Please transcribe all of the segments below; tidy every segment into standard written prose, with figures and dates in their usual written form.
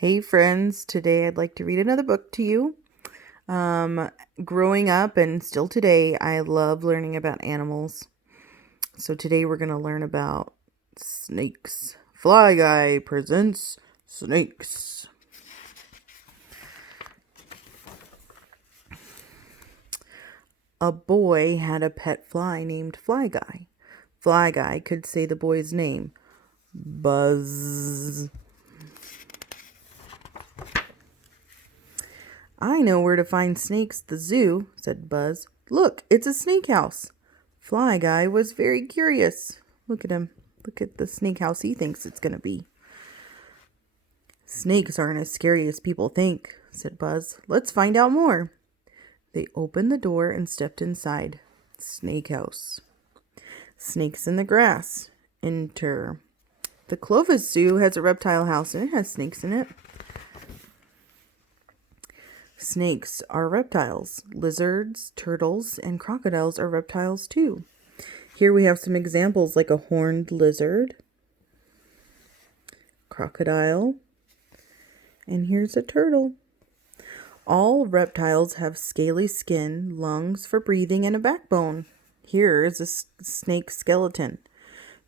Hey friends, today I'd like to read another book to you. Um, Growing up and still today, I love learning about animals. So today we're going to learn about snakes. Fly Guy presents snakes. A boy had a pet fly named Fly Guy. Fly Guy could say the boy's name. Buzz. I know where to find snakes at the zoo, said Buzz. Look, it's a snake house. Fly Guy was very curious. Look at him. Look at the snake house he thinks it's going to be. Snakes aren't as scary as people think, said Buzz. Let's find out more. They opened the door and stepped inside. Snake house. Snakes in the grass. Enter. The Clovis Zoo has a reptile house and it has snakes in it. Snakes are reptiles. Lizards, turtles, and crocodiles are reptiles too. Here we have some examples like a horned lizard, crocodile, and here's a turtle. All reptiles have scaly skin, lungs for breathing, and a backbone. Here is a snake skeleton.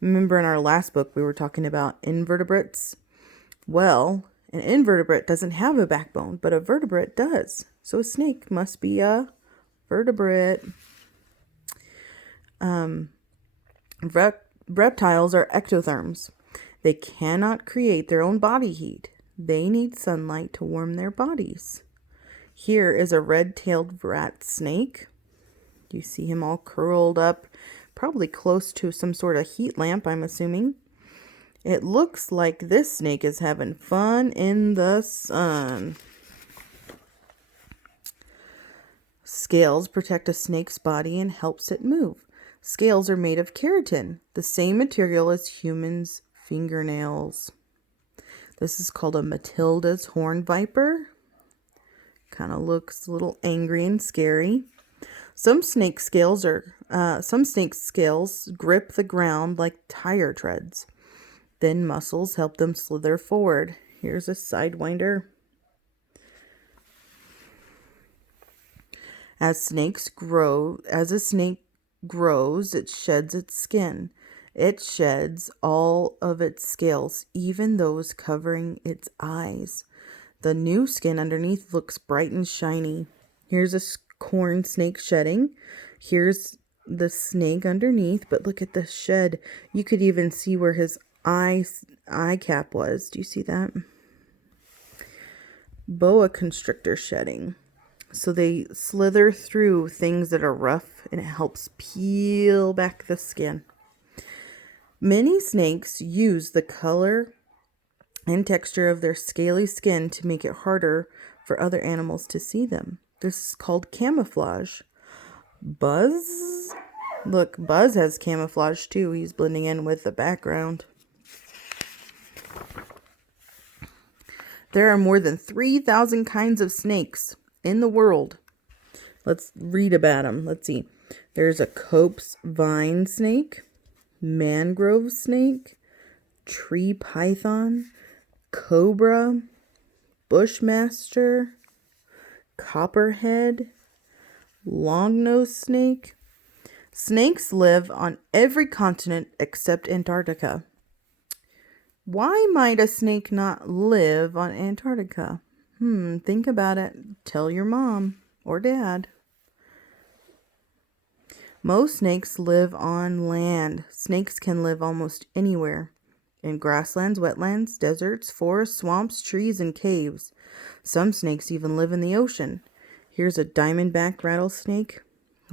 Remember in our last book we were talking about invertebrates? Well, an invertebrate doesn't have a backbone, but a vertebrate does. So a snake must be a vertebrate. Reptiles are ectotherms. They cannot create their own body heat. They need sunlight to warm their bodies. Here is a red-tailed rat snake. You see him all curled up, probably close to some sort of heat lamp, I'm assuming. It looks like this snake is having fun in the sun. Scales protect a snake's body and helps it move. Scales are made of keratin, the same material as humans' fingernails. This is called a Matilda's horned viper. Kind of looks a little angry and scary. Some snake scales grip the ground like tire treads. Thin muscles help them slither forward. Here's a sidewinder. As a snake grows, it sheds its skin. It sheds all of its scales, even those covering its eyes. The new skin underneath looks bright and shiny. Here's a corn snake shedding. Here's the snake underneath, but look at the shed. You could even see where his eye cap was. Do you see that? Boa constrictor shedding. So they slither through things that are rough and it helps peel back the skin. Many snakes use the color and texture of their scaly skin to make it harder for other animals to see them. This is called camouflage. Buzz? Look, Buzz has camouflage too. He's blending in with the background. There are more than 3,000 kinds of snakes in the world. Let's read about them. Let's see. There's a copse vine snake, mangrove snake, tree python, cobra, bushmaster, copperhead, long-nosed snake. Snakes live on every continent except Antarctica. Why might a snake not live on Antarctica? Think about it. Tell your mom or dad. Most snakes live on land. Snakes can live almost anywhere. In grasslands, wetlands, deserts, forests, swamps, trees, and caves. Some snakes even live in the ocean. Here's a diamondback rattlesnake.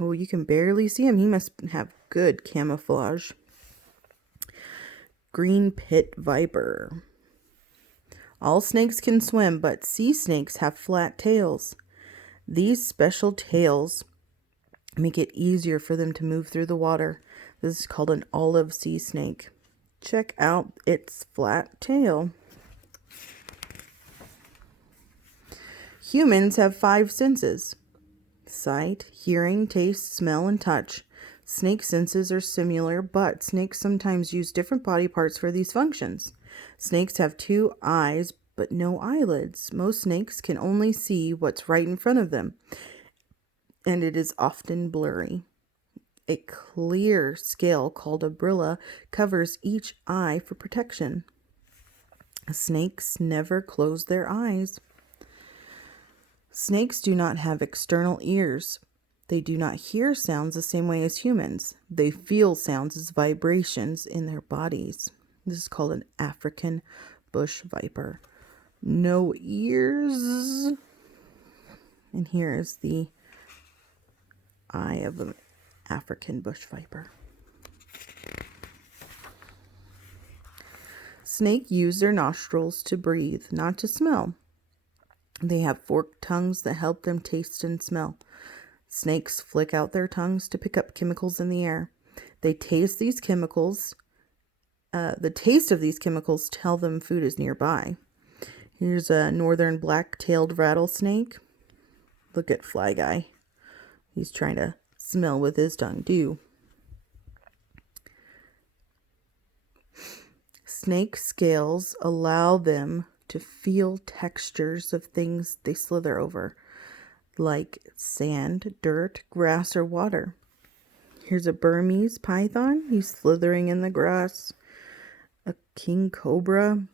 Oh, you can barely see him. He must have good camouflage. Green pit viper. All snakes can swim, but sea snakes have flat tails. These special tails make it easier for them to move through the water. This is called an olive sea snake. Check out its flat tail. Humans have 5 senses: sight, hearing, taste, smell, and touch. Snake senses are similar, but snakes sometimes use different body parts for these functions. Snakes have 2 eyes, but no eyelids. Most snakes can only see what's right in front of them, and it is often blurry. A clear scale called a brilla covers each eye for protection. Snakes never close their eyes. Snakes do not have external ears. They do not hear sounds the same way as humans. They feel sounds as vibrations in their bodies. This is called an African bush viper. No ears. And here is the eye of an African bush viper. Snakes use their nostrils to breathe, not to smell. They have forked tongues that help them taste and smell. Snakes flick out their tongues to pick up chemicals in the air. They taste these chemicals. The taste of these chemicals tell them food is nearby. Here's a northern black-tailed rattlesnake. Look at Fly Guy. He's trying to smell with his tongue too. Snake scales allow them to feel textures of things they slither over, like sand, dirt, grass, or water. Here's a Burmese python. He's slithering in the grass. A king cobra.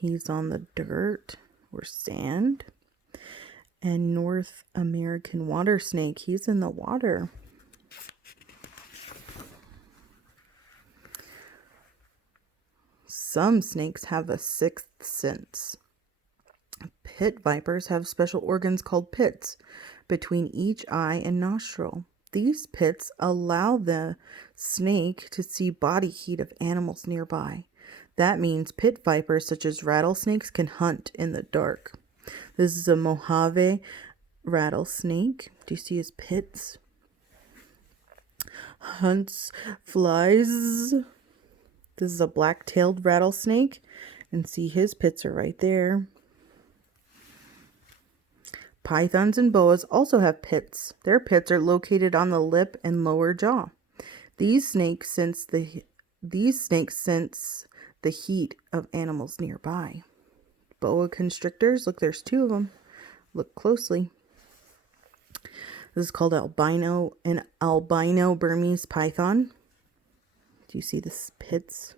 He's on the dirt or sand. And North American water snake. He's in the water. Some snakes have a sixth sense. Pit vipers have special organs called pits between each eye and nostril. These pits allow the snake to see body heat of animals nearby. That means pit vipers such as rattlesnakes can hunt in the dark. This is a Mojave rattlesnake. Do you see his pits? Hunts flies. This is a black-tailed rattlesnake, and see his pits are right there. Pythons and boas also have pits. Their pits are located on the lip and lower jaw. These snakes sense the heat of animals nearby. Boa constrictors, look, there's two of them. Look closely. This is called an albino Burmese python. Do you see the pits?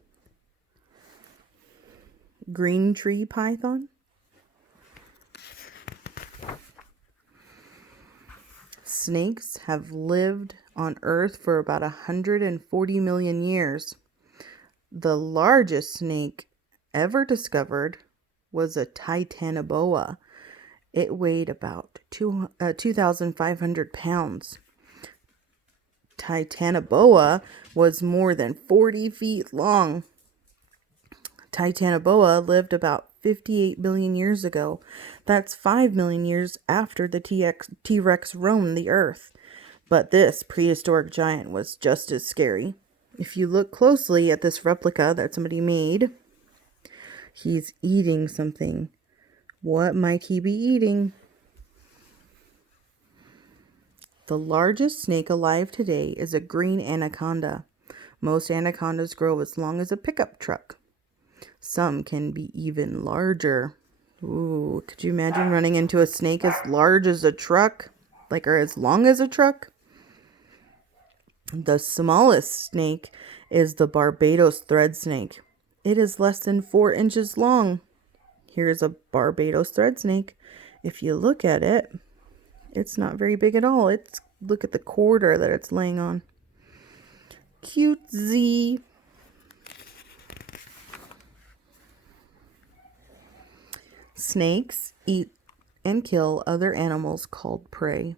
Green tree python. Snakes have lived on Earth for about 140 million years. The largest snake ever discovered was a Titanoboa. It weighed about 2,500 pounds. Titanoboa was more than 40 feet long. Titanoboa lived about 58 million years ago. That's 5 million years after the T-Rex roamed the earth. But this prehistoric giant was just as scary. If you look closely at this replica that somebody made, he's eating something. What might he be eating? The largest snake alive today is a green anaconda. Most anacondas grow as long as a pickup truck. Some can be even larger. Ooh, could you imagine running into a snake as large as a truck? Or as long as a truck? The smallest snake is the Barbados thread snake. It is less than 4 inches long. Here's a Barbados thread snake. If you look at it, it's not very big at all. Look at the quarter that it's laying on. Cutesy. Snakes eat and kill other animals called prey.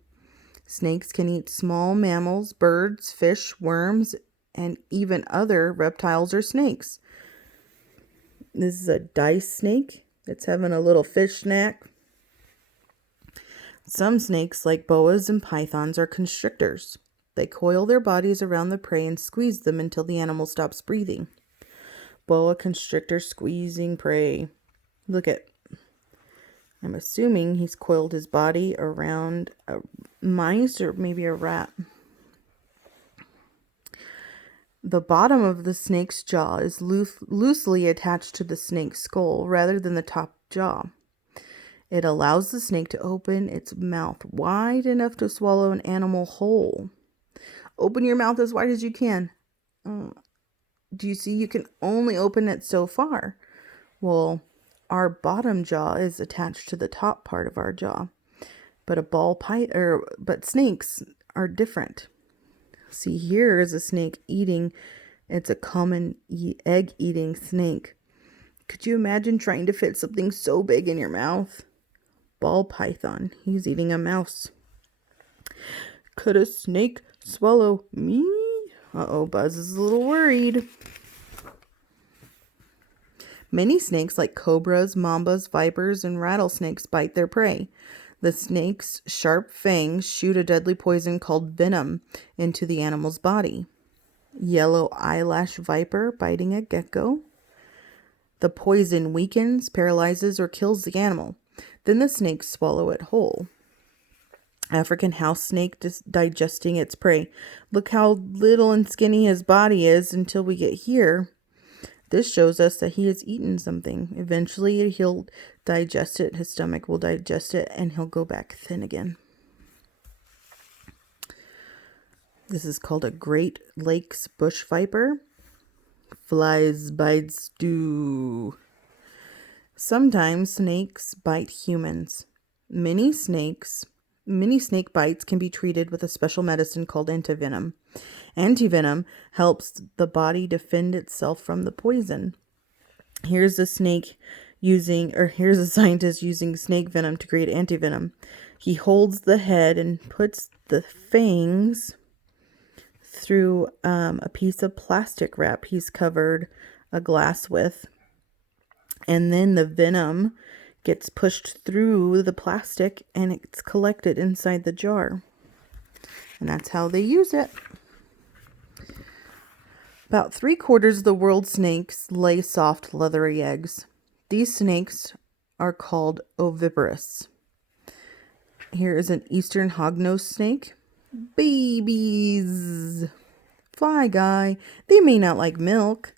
Snakes can eat small mammals, birds, fish, worms, and even other reptiles or snakes. This is a dice snake. It's having a little fish snack. Some snakes, like boas and pythons, are constrictors. They coil their bodies around the prey and squeeze them until the animal stops breathing. Boa constrictor squeezing prey. I'm assuming he's coiled his body around a mice or maybe a rat. The bottom of the snake's jaw is loosely attached to the snake's skull rather than the top jaw. It allows the snake to open its mouth wide enough to swallow an animal whole. Open your mouth as wide as you can. Do you see? You can only open it so far. Well, our bottom jaw is attached to the top part of our jaw, but but snakes are different. See, here is a snake eating. It's a common egg-eating snake. Could you imagine trying to fit something so big in your mouth? Ball python. He's eating a mouse. Could a snake swallow me? Uh-oh, Buzz is a little worried. Many snakes, like cobras, mambas, vipers, and rattlesnakes, bite their prey. The snake's sharp fangs shoot a deadly poison called venom into the animal's body. Yellow eyelash viper biting a gecko. The poison weakens, paralyzes, or kills the animal. Then the snakes swallow it whole. African house snake digesting its prey. Look how little and skinny his body is until we get here. This shows us that he has eaten something. Eventually he'll digest it. His stomach will digest it and he'll go back thin again. This is called a Great Lakes bush viper. Flies bites do. Sometimes snakes bite humans. Many snake bites can be treated with a special medicine called antivenom. Antivenom helps the body defend itself from the poison. Here's a scientist using snake venom to create antivenom. He holds the head and puts the fangs through a piece of plastic wrap he's covered a glass with. And then the venom gets pushed through the plastic and it's collected inside the jar. And that's how they use it. About 3/4 of the world's snakes lay soft, leathery eggs. These snakes are called oviparous. Here is an eastern hognose snake. Babies. Fly guy. They may not like milk.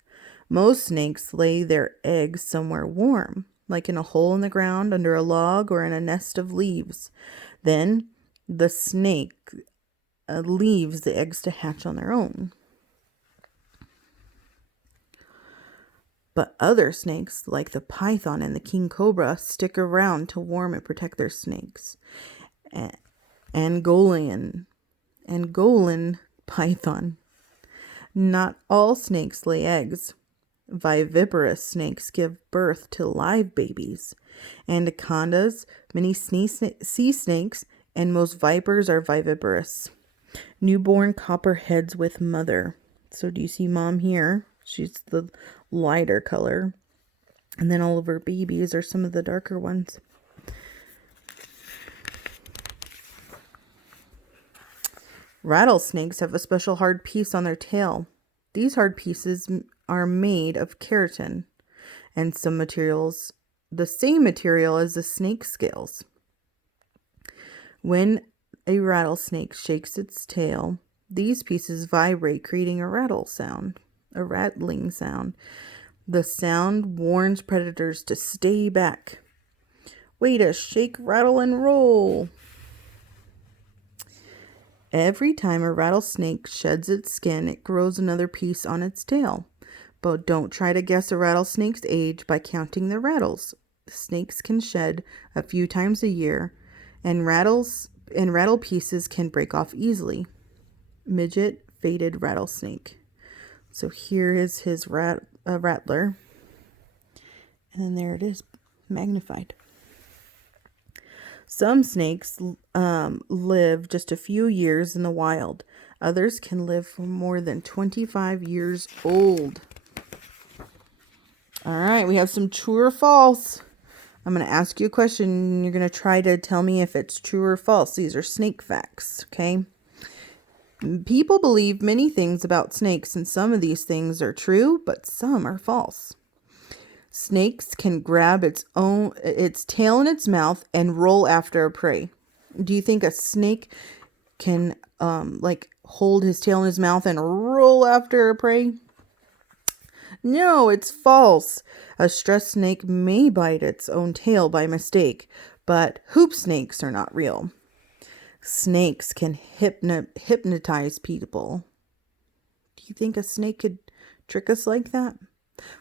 Most snakes lay their eggs somewhere warm, like in a hole in the ground, under a log, or in a nest of leaves. Then the snake leaves the eggs to hatch on their own. But other snakes, like the python and the king cobra, stick around to warm and protect their snakes. Angolan python. Not all snakes lay eggs. Viviparous snakes give birth to live babies. Anacondas, many sea snakes, and most vipers are viviparous. Newborn copperheads with mother. So do you see mom here? She's the lighter color. And then all of her babies are some of the darker ones. Rattlesnakes have a special hard piece on their tail. These hard pieces are made of keratin and some materials, the same material as the snake scales. When a rattlesnake shakes its tail, these pieces vibrate, creating a rattling sound. The sound warns predators to stay back. Way to shake, rattle, and roll. Every time a rattlesnake sheds its skin, it grows another piece on its tail. But don't try to guess a rattlesnake's age by counting the rattles. Snakes can shed a few times a year, and rattle pieces can break off easily. Midget faded rattlesnake. So here is his rattler. And then there it is, magnified. Some snakes live just a few years in the wild. Others can live for more than 25 years old. All right, we have some true or false. I'm going to ask you a question, and you're going to try to tell me if it's true or false. These are snake facts, okay? People believe many things about snakes, and some of these things are true, but some are false. Snakes can grab its tail in its mouth and roll after a prey. Do you think a snake can hold his tail in his mouth and roll after a prey? No, it's false. A stressed snake may bite its own tail by mistake, but hoop snakes are not real. Snakes can hypnotize people. Do you think a snake could trick us like that?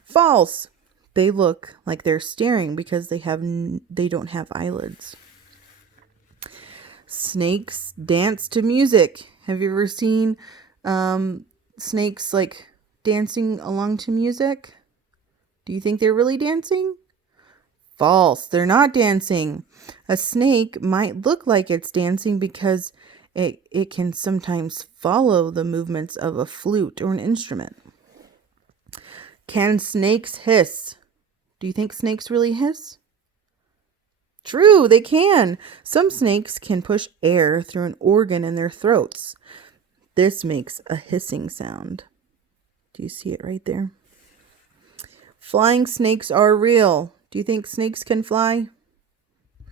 False. They look like they're staring because they don't have eyelids. Snakes dance to music. Have you ever seen snakes like dancing along to music? Do you think they're really dancing? False. They're not dancing. A snake might look like it's dancing because it can sometimes follow the movements of a flute or an instrument. Can snakes hiss? Do you think snakes really hiss? True, they can. Some snakes can push air through an organ in their throats. This makes a hissing sound. Do you see it right there? Flying snakes are real. Do you think snakes can fly?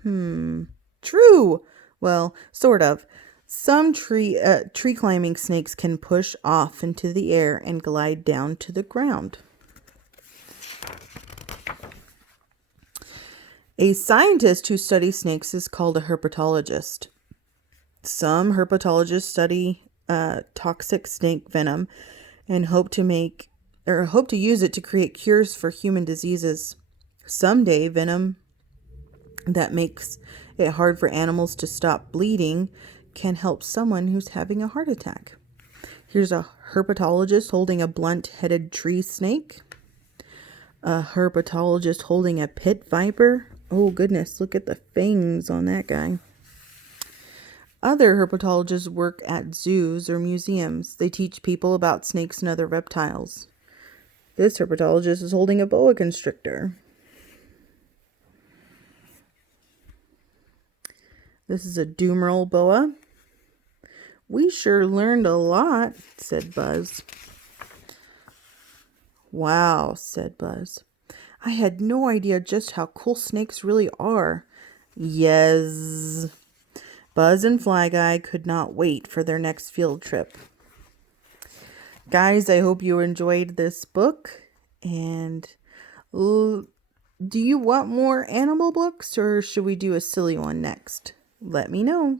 True. Well, sort of. Some tree climbing snakes can push off into the air and glide down to the ground. A scientist who studies snakes is called a herpetologist. Some herpetologists study toxic snake venom and hope to use it to create cures for human diseases. Someday, venom that makes it hard for animals to stop bleeding can help someone who's having a heart attack. Here's a herpetologist holding a blunt-headed tree snake. A herpetologist holding a pit viper. Oh goodness, look at the fangs on that guy. Other herpetologists work at zoos or museums. They teach people about snakes and other reptiles. This herpetologist is holding a boa constrictor. This is a Dumeral boa. We sure learned a lot, said Buzz. Wow, said Buzz. I had no idea just how cool snakes really are. Yes. Buzz and Fly Guy could not wait for their next field trip. Guys, I hope you enjoyed this book. And do you want more animal books, or should we do a silly one next? Let me know.